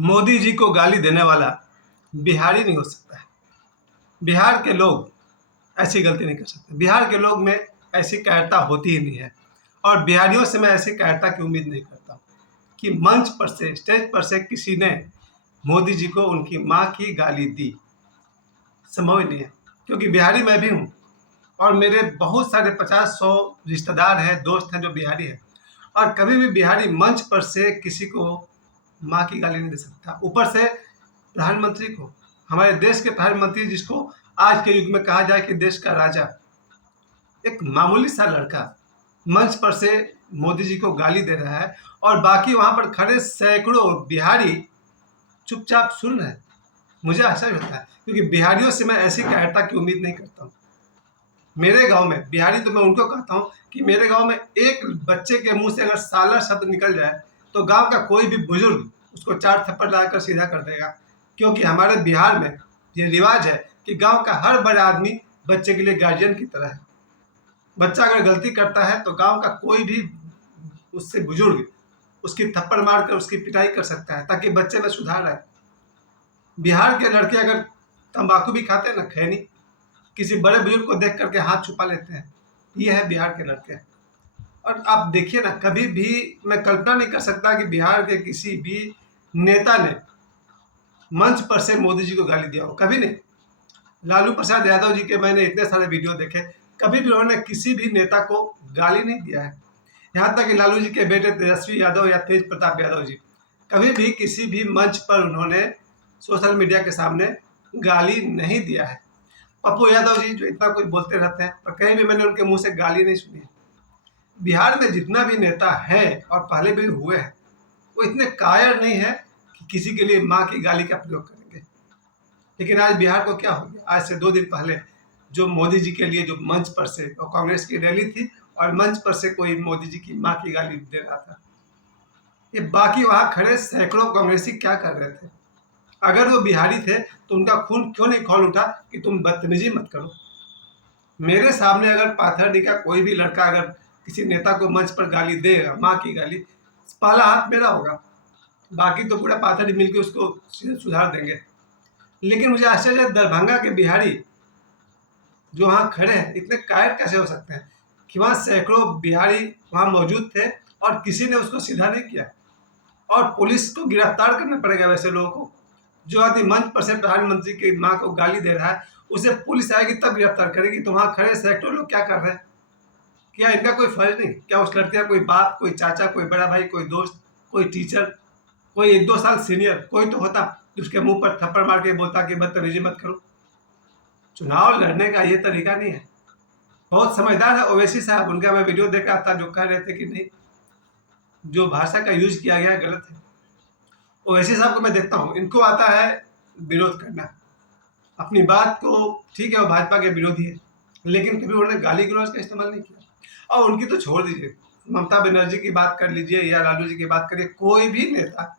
मोदी जी को गाली देने वाला बिहारी नहीं हो सकता है। बिहार के लोग ऐसी गलती नहीं कर सकते। बिहार के लोग में ऐसी कायरता होती ही नहीं है और बिहारियों से मैं ऐसी कायरता की उम्मीद नहीं करता हूँ कि मंच पर से, स्टेज पर से किसी ने मोदी जी को उनकी माँ की गाली दी। संभव ही नहीं है, क्योंकि बिहारी मैं भी हूँ और मेरे बहुत सारे 50-100 रिश्तेदार हैं, दोस्त हैं जो बिहारी हैं, और कभी भी बिहारी मंच पर से किसी को माँ की गाली नहीं दे सकता। ऊपर से प्रधानमंत्री को, हमारे देश के प्रधानमंत्री जिसको आज के युग में कहा जाए कि देश का राजा, एक मामूली सा लड़का मंच पर से मोदी जी को गाली दे रहा है और बाकी वहां पर खड़े सैकड़ों बिहारी चुपचाप सुन रहे हैं। मुझे आश्चर्य होता है, क्योंकि बिहारियों से मैं ऐसी कायरता की उम्मीद नहीं करता हूँ। मेरे गांव में बिहारी तो मैं उनको कहता हूँ कि मेरे गांव में एक बच्चे के मुंह से अगर साला शब्द निकल जाए तो गांव का कोई भी बुजुर्ग उसको 4 थप्पड़ लगाकर सीधा कर देगा, क्योंकि हमारे बिहार में ये रिवाज है कि गांव का हर बड़ा आदमी बच्चे के लिए गार्जियन की तरह है। बच्चा अगर गलती करता है तो गांव का कोई भी उससे बुजुर्ग उसकी थप्पड़ मारकर उसकी पिटाई कर सकता है ताकि बच्चे में सुधार आए। बिहार के लड़के अगर तंबाकू भी खाते हैं ना, खैनी, किसी बड़े बुजुर्ग को देख करके हाथ छुपा लेते हैं। ये है बिहार के लड़के। और आप देखिए ना, कभी भी मैं कल्पना नहीं कर सकता कि बिहार के किसी भी नेता ने मंच पर से मोदी जी को गाली दिया हो, कभी नहीं। लालू प्रसाद यादव जी के मैंने इतने सारे वीडियो देखे, कभी भी उन्होंने किसी भी नेता को गाली नहीं दिया है। यहाँ तक कि लालू जी के बेटे तेजस्वी यादव या तेज प्रताप यादव जी, कभी भी किसी भी मंच पर उन्होंने सोशल मीडिया के सामने गाली नहीं दिया है। पप्पू यादव जी जो इतना कुछ बोलते रहते हैं, पर कहीं भी मैंने उनके मुंह से गाली नहीं सुनी है। बिहार में जितना भी नेता है और पहले भी हुए हैं, वो इतने कायर नहीं है कि किसी के लिए माँ की गाली का प्रयोग करेंगे। लेकिन आज बिहार को क्या हो गया, आज से 2 दिन पहले जो मोदी जी के लिए जो मंच पर से कांग्रेस की रैली थी और मंच पर से कोई मोदी जी की माँ की गाली दे रहा था, ये बाकी वहां खड़े सैकड़ों कांग्रेसी क्या कर रहे थे? अगर वो बिहारी थे तो उनका खून क्यों नहीं खौल उठा कि तुम बदतमीजी मत करो। मेरे सामने अगर पाथरडी का कोई भी लड़का अगर किसी नेता को मंच पर गाली देगा, माँ की गाली, पहला हाथ मेरा होगा, बाकी तो पूरा पाथरडी मिलकर उसको सुधार देंगे। लेकिन मुझे आश्चर्य है, दरभंगा के बिहारी जो वहाँ खड़े हैं इतने कायर कैसे हो सकते हैं कि वहाँ सैकड़ों बिहारी वहाँ मौजूद थे और किसी ने उसको सीधा नहीं किया। और पुलिस को गिरफ्तार करना पड़ेगा वैसे लोगों को। जो आदमी मंच पर से प्रधानमंत्री की माँ को गाली दे रहा है, उसे पुलिस आएगी तब गिरफ्तार करेगी। तो वहाँ खड़े सैकड़ों लोग क्या कर रहे हैं? क्या इनका कोई फर्ज नहीं? क्या उस लड़के का कोई बाप, कोई चाचा, कोई बड़ा भाई, कोई दोस्त, कोई टीचर, कोई 1-2 साल सीनियर कोई तो होता जो उसके मुंह पर थप्पड़ मार के बोलता कि बदतमीजी मत करो। चुनाव लड़ने का ये तरीका नहीं है। बहुत समझदार है ओवैसी साहब, उनका मैं वीडियो देख रहा था जो कह रहे थे कि नहीं, जो भाषा का यूज किया गया है गलत है। ओवैसी साहब को मैं देखता हूँ, इनको आता है विरोध करना अपनी बात को। ठीक है, वो भाजपा के विरोधी है, लेकिन कभी उन्होंने गाली गलौज का इस्तेमाल नहीं किया। और उनकी तो छोड़ दीजिए, ममता बनर्जी की बात कर लीजिए या लालू जी की बात करिए, कोई भी नेता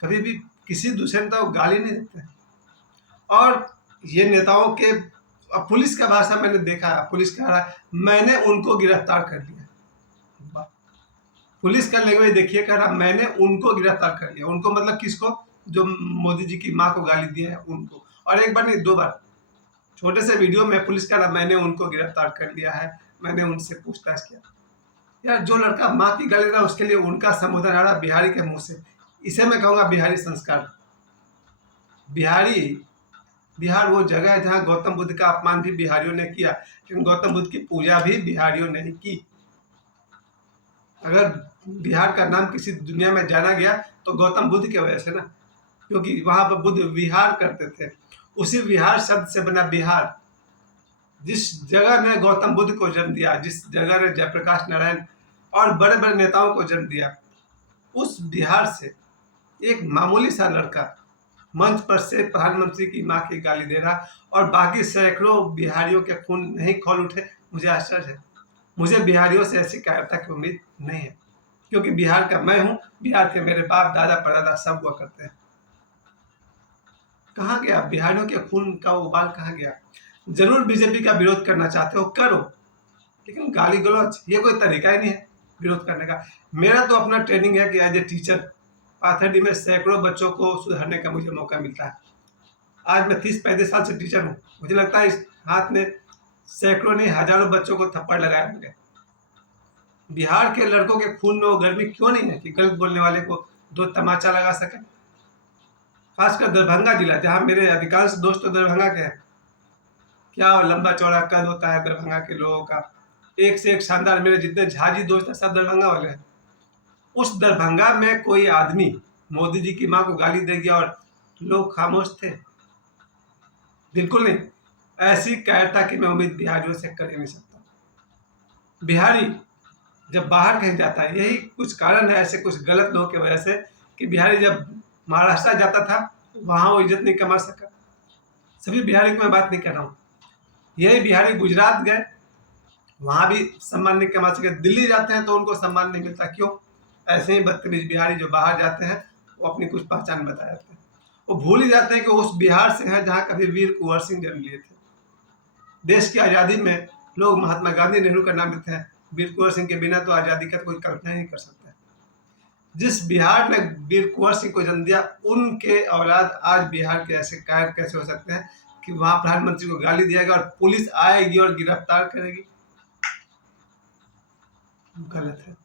कभी भी किसी दूसरे नेता को गाली नहीं देते हैं। और ये नेताओं के, अब पुलिस का भाषा मैंने देखा, पुलिस कह रहा है मैंने उनको गिरफ्तार कर लिया। पुलिस का लैंग्वेज देखिए, कह रहा मैंने उनको गिरफ्तार कर लिया। उनको मतलब किसको? जो मोदी जी की माँ को गाली दिया है उनको। और एक बार नहीं, 2 बार छोटे से वीडियो में पुलिस कह रहा मैंने उनको गिरफ्तार कर लिया है, मैंने उनसे पूछताछ किया। यार, जो लड़का माँ की गाली रहा उसके लिए उनका संबोधन आ रहा बिहारी के मुंह से, इसे मैं कहूँगा बिहारी संस्कार। बिहार वो जगह है जहाँ गौतम बुद्ध का अपमान भी बिहारियों ने किया, लेकिन गौतम बुद्ध की पूजा भी बिहारियों ने ही की। अगर बिहार का नाम किसी दुनिया में जाना गया तो गौतम बुद्ध की वजह से ना, क्योंकि वहां पर बुद्ध विहार करते थे। उसी विहार शब्द से बना बिहार। जिस जगह ने गौतम बुद्ध को जन्म दिया, जिस जगह ने जयप्रकाश नारायण और बड़े बड़े नेताओं को जन्म दिया, उस बिहार से एक मामूली सा लड़का मंच पर से प्रधानमंत्री की माँ की गाली दे रहा और बाकी सैकड़ों बिहारियों के खून नहीं खौल उठे। मुझे आश्चर्य है। मुझे बिहारियों से ऐसी कायरता की उम्मीद नहीं है, क्योंकि बिहार का मैं हूँ, बिहार के मेरे बाप दादा परदादा सब हुआ करते हैं। कहाँ गया बिहारियों के खून का उबाल, कहाँ गया? जरूर बीजेपी का विरोध करना चाहते हो, करो, लेकिन गाली गलौज ये कोई तरीका ही नहीं है विरोध करने का। मेरा तो अपना ट्रेनिंग है कि एज ए टीचर पाथरडी में सैकड़ों बच्चों को सुधारने का मुझे मौका मिलता है। आज मैं 30-35 साल से टीचर हूँ। मुझे लगता है इस हाथ में सैकड़ों नहीं हज़ारों बच्चों को थप्पड़ लगाए होंगे। बिहार के लड़कों के खून में वो गर्मी क्यों नहीं है कि गलत बोलने वाले को 2 तमाचा लगा सकें? खासकर दरभंगा जिला, जहाँ मेरे अधिकांश दोस्त तो दरभंगा के हैं। क्या लंबा चौड़ा कद होता है दरभंगा के लोगों का, एक से एक शानदार। मेरे जितने झाजी दोस्त हैं सब दरभंगा वाले हैं। उस दरभंगा में कोई आदमी मोदी जी की माँ को गाली दे गया और लोग खामोश थे? बिल्कुल नहीं। ऐसी कायरता की मैं उम्मीद बिहारियों से कर ही नहीं सकता। बिहारी जब बाहर कहीं जाता है, यही कुछ कारण है ऐसे कुछ गलत लोगों की वजह से कि बिहारी जब महाराष्ट्र जाता था वहाँ वो इज्जत नहीं कमा सका। सभी बिहारी को मैं बात नहीं कर रहा हूँ। यही बिहारी गुजरात गए, वहाँ भी सम्मान नहीं कमा सके। दिल्ली जाते हैं तो उनको सम्मान नहीं मिलता। क्यों? ऐसे ही बदतमीज बिहारी जो बाहर जाते हैं वो अपनी कुछ पहचान बता जाते हैं। वो भूल ही जाते हैं कि उस बिहार से हैं जहाँ कभी वीर कुंवर सिंह जन्म लिए थे। देश की आज़ादी में लोग महात्मा गांधी, नेहरू का नाम लेते हैं। वीर कुंवर सिंह के बिना तो आज़ादी का कोई कल्पना ही नहीं कर सकता। जिस बिहार ने वीर कुंवर सिंह को जन्म दिया, उनके औलाद आज बिहार के ऐसे कायर कैसे हो सकते हैं कि वहाँ प्रधानमंत्री को गाली दिया गया और पुलिस आएगी और गिरफ्तार करेगी? गलत है।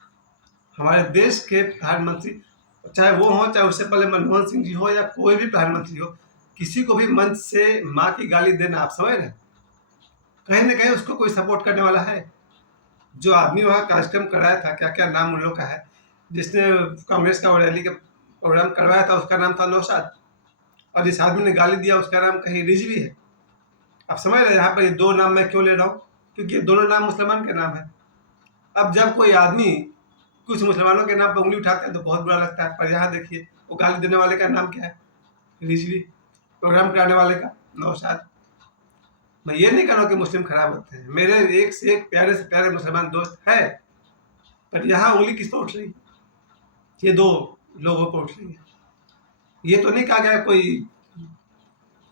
हमारे देश के प्रधानमंत्री, चाहे वो हो, चाहे उससे पहले मनमोहन सिंह जी हो या कोई भी प्रधानमंत्री हो, किसी को भी मंच से माँ की गाली देना, आप समझ रहे हैं, कहीं ना कहीं उसको कोई सपोर्ट करने वाला है। जो आदमी वहाँ कार्यक्रम कराया था, क्या क्या नाम उन लोग का है, जिसने कांग्रेस का रैली का प्रोग्राम करवाया था, उसका नाम था नौशाद। और जिस आदमी ने गाली दिया उसका नाम कहीं रिजवी है। आप समझ रहे हैं यहाँ पर ये 2 नाम मैं क्यों ले रहा हूँ? क्योंकि ये दोनों नाम मुसलमान के नाम है। अब जब कोई आदमी कुछ मुसलमानों के नाम पर उंगली उठाते हैं तो बहुत बुरा लगता है। पर यहाँ देखिए, वो गाली देने वाले का नाम क्या है? रिजवी। प्रोग्राम कराने वाले का नौशाद। मैं ये नहीं कह रहा हूँ कि मुस्लिम खराब होते हैं, मेरे एक से एक प्यारे से प्यारे मुसलमान दोस्त है, पर यहाँ उंगली किस पर उठ रही? ये 2 लोगों पर उठ रही है। ये तो नहीं कहा गया कोई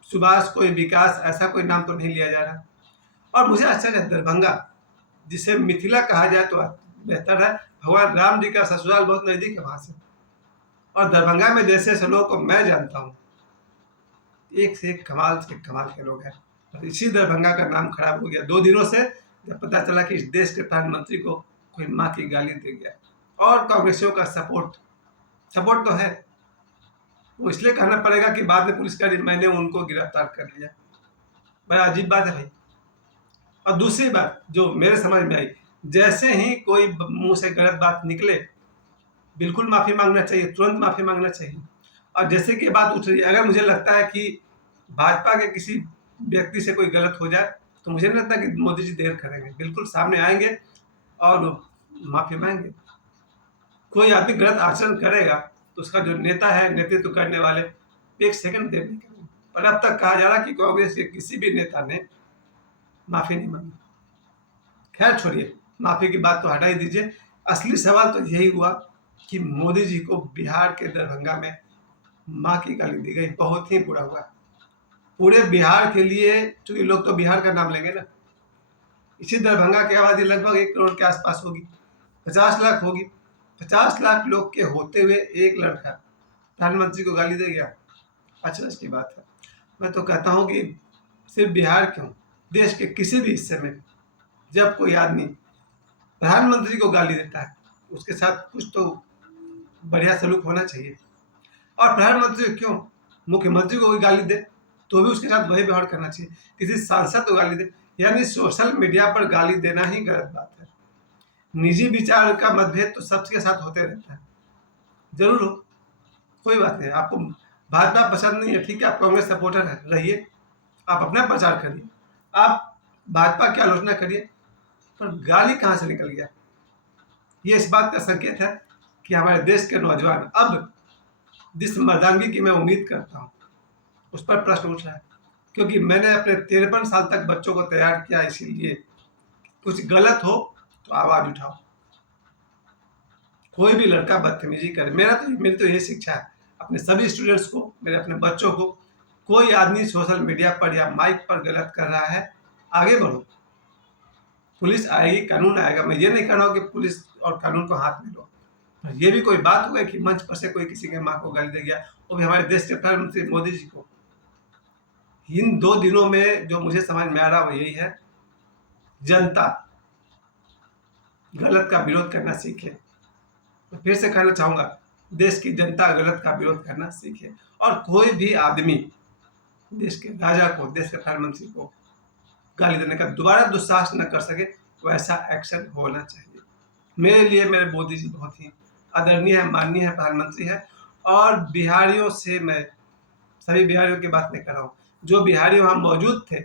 सुभाष, कोई विकास, ऐसा कोई नाम तो नहीं लिया जा रहा। और मुझे आश्चर्य है, दरभंगा जिसे मिथिला कहा जाए तो बेहतर है। भगवान राम जी का ससुराल बहुत नजदीक है वहां से, और दरभंगा में जैसे ऐसे लोगों को मैं जानता हूँ, एक से एक कमाल के लोग हैं। और इसी दरभंगा का नाम खराब हो गया 2 दिनों से, जब पता चला कि इस देश के प्रधानमंत्री को कोई माँ की गाली दे गया। और कांग्रेसियों का सपोर्ट तो है, वो इसलिए कहना पड़ेगा कि बाद में पुलिस कह मैंने उनको गिरफ्तार कर लिया। बड़ा अजीब बात है भाई। और दूसरी बात जो मेरे समझ में आई, जैसे ही कोई मुंह से गलत बात निकले, बिल्कुल माफ़ी मांगना चाहिए, तुरंत माफ़ी मांगना चाहिए। और जैसे कि बात उठ रही है, अगर मुझे लगता है कि भाजपा के किसी व्यक्ति से कोई गलत हो जाए तो मुझे नहीं लगता कि मोदी जी देर करेंगे, बिल्कुल सामने आएंगे और माफ़ी मांगेंगे। कोई आदमी गलत आचरण करेगा तो उसका जो नेता है, नेतृत्व करने वाले, 1 सेकंड देर नहीं करेंगे। पर अब तक कहा जा रहा है कि कांग्रेस के किसी भी नेता ने माफ़ी नहीं मांगी। खैर छोड़िए, माफ़ी की बात तो हटा ही दीजिए। असली सवाल तो यही हुआ कि मोदी जी को बिहार के दरभंगा में माँ की गाली दी गई। बहुत ही बुरा हुआ पूरे बिहार के लिए, क्योंकि लोग तो बिहार का नाम लेंगे ना। इसी दरभंगा की आबादी लगभग 1 करोड़ के आसपास होगी, 50 लाख होगी। 50 लाख लोग के होते हुए एक लड़का प्रधानमंत्री को गाली दे गया, अचरज की बात है। मैं तो कहता हूँ कि सिर्फ बिहार क्यों, देश के किसी भी हिस्से में जब कोई आदमी प्रधानमंत्री को गाली देता है, उसके साथ कुछ तो बढ़िया सलूक होना चाहिए। और प्रधानमंत्री क्यों, मुख्यमंत्री को कोई गाली दे तो भी उसके साथ वही व्यवहार करना चाहिए। किसी सांसद को गाली दे, यानी सोशल मीडिया पर गाली देना ही गलत बात है। निजी विचार का मतभेद तो सबके साथ होते रहता है, जरूर हो, कोई बात नहीं। आपको भाजपा पसंद नहीं है, ठीक है, आप कांग्रेस सपोर्टर है, रहिए, आप अपना प्रचार करिए, आप भाजपा की आलोचना करिए, पर गाली कहाँ से निकल गया? ये इस बात का संकेत है कि हमारे देश के नौजवान अब जिस मर्दानगी की मैं उम्मीद करता हूँ उस पर प्रश्न उठ रहा है। क्योंकि मैंने अपने 53 साल तक बच्चों को तैयार किया, इसीलिए कुछ गलत हो तो आवाज उठाओ। कोई भी लड़का बदतमीजी करे, मेरी तो यही शिक्षा है अपने सभी स्टूडेंट्स को, मेरे अपने बच्चों को। कोई आदमी सोशल मीडिया पर या माइक पर गलत कर रहा है, आगे बढ़ो, पुलिस आएगी, कानून आएगा। मैं ये नहीं कह रहा हूँ कि पुलिस और कानून को हाथ में लो, और ये भी कोई बात हो गई कि मंच पर से कोई किसी के माँ को गाली दे गया, वो भी हमारे देश के प्रधानमंत्री मोदी जी को। इन 2 दिनों में जो मुझे समझ में आ रहा वो यही है, जनता गलत का विरोध करना सीखे। तो फिर से कहना चाहूँगा, देश की जनता गलत का विरोध करना सीखे और कोई भी आदमी देश के राजा को, देश के प्रधानमंत्री को गाली देने का दोबारा दुस्साहस न कर सके, वैसा एक्शन होना चाहिए। मेरे लिए मेरे मोदी जी बहुत ही आदरणीय है, माननीय है, प्रधानमंत्री है। और बिहारियों से मैं सभी बिहारियों की बात नहीं कर रहा हूँ, जो बिहारी वहाँ मौजूद थे,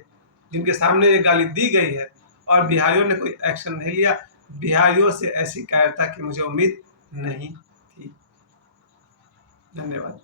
जिनके सामने ये गाली दी गई है और बिहारियों ने कोई एक्शन नहीं लिया, बिहारियों से ऐसी कायरता की मुझे उम्मीद नहीं थी। धन्यवाद।